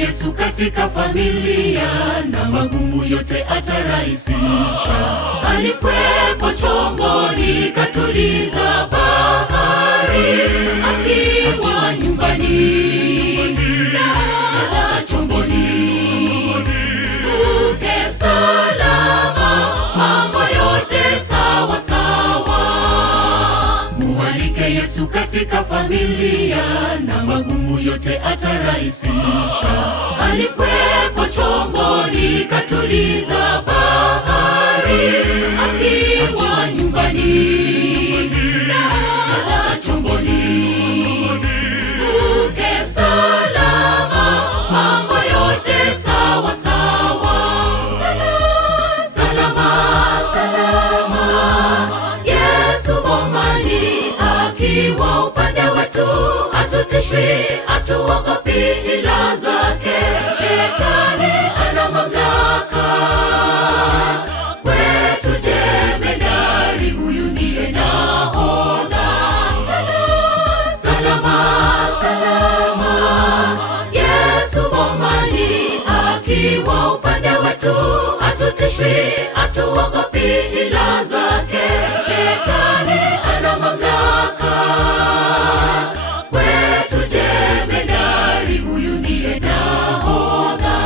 Yesu katika familia, na magumu yote atarahisisha. Alikwepo chomboni, katuliza bahari, akiwa nyumbani na chomboni, uke salama, mambo yote sawa sawa. Mualike Yesu katika familia, na magumu yote atarahisisha. Alikwepo chomboni, katuliza bahari, akiwa nyumbani na chomboni, uke salama, mambo yote sawa sawa. Salama, salama, Yesu bomani, akiwa upande wetu, hatutishwi, hatuogopi ila zake. Shetani ana mamlaka kwetu, jemedari huyu ndiye nahodha. Salama, salama, Yesu bomani, akiwa upande wetu, hatutishwi, hatuogopi ila zake. Shetani ana mamlaka kwetu, jemedari huyu ndiye nahodha.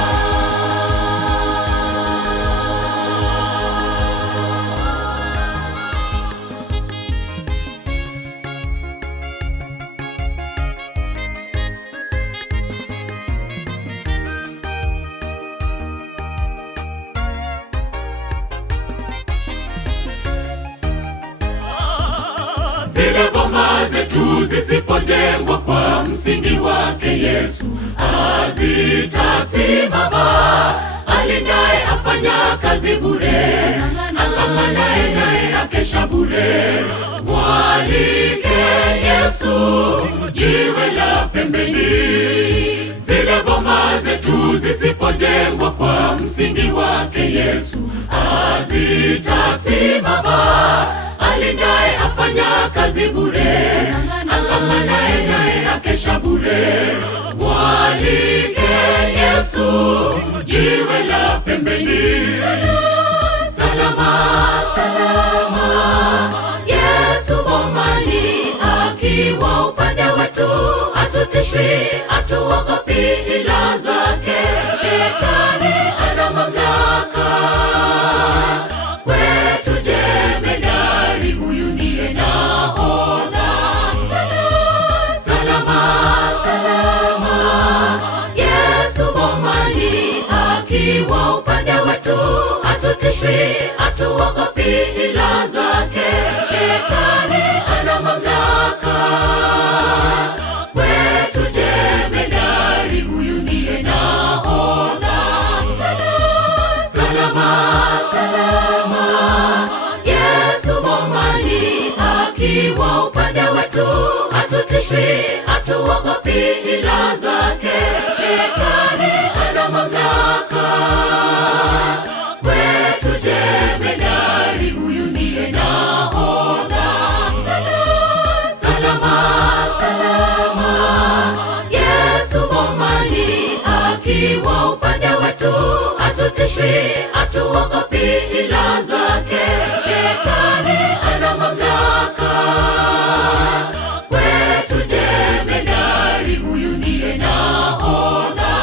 Zile boma zetu zisipojengwa kwa msingi wake Yesu, hazitasimama. Alindaye afanya kazi bure, ang'ang'anaye naye akesha bure. Mwalike Yesu, jiwe la pembeni. Zile boma zetu zisipojengwa kwa msingi wake Yesu, hazitasimama. Alindaye afanya kazi bure, ang'ang'anaye naye akesha bure. Mwalike Yesu, jiwe la pembeni. Salama, salama, Yesu bomani, akiwa upande wetu, hatutishwi, hatuogopi ila zake. Shetani ana mamlaka kwetu, jemedari huyu ndiye nahodha. Salama, salama, Yesu bomani, akiwa upande wetu, hatutishwi, hatuogopi ila zake. Shetani ana mamlaka kwetu, jemedari huyu ndiye nahodha. Salama, salama, Yesu bomani, akiwa upande wetu, hatutishwi, hatuogopi ila zake. Shetani ana mamlaka kwetu, jemedari huyu ndiye nahodha. Salama, salama, Yesu bomani, akiwa upande wetu, hatutishwi, hatuogopi ila zake. Shetani ana mamlaka kwetu, jemedari huyu ndiye nahodha.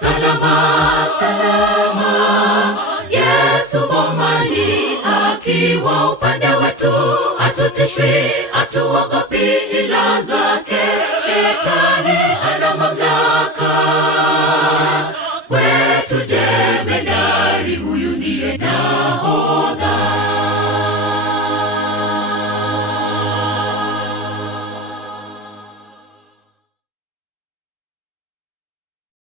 Salama, salama, Yesu bomani, akiwa upande wetu, hatutishwi, hatuogopi ila zake. Shetani ana mamlaka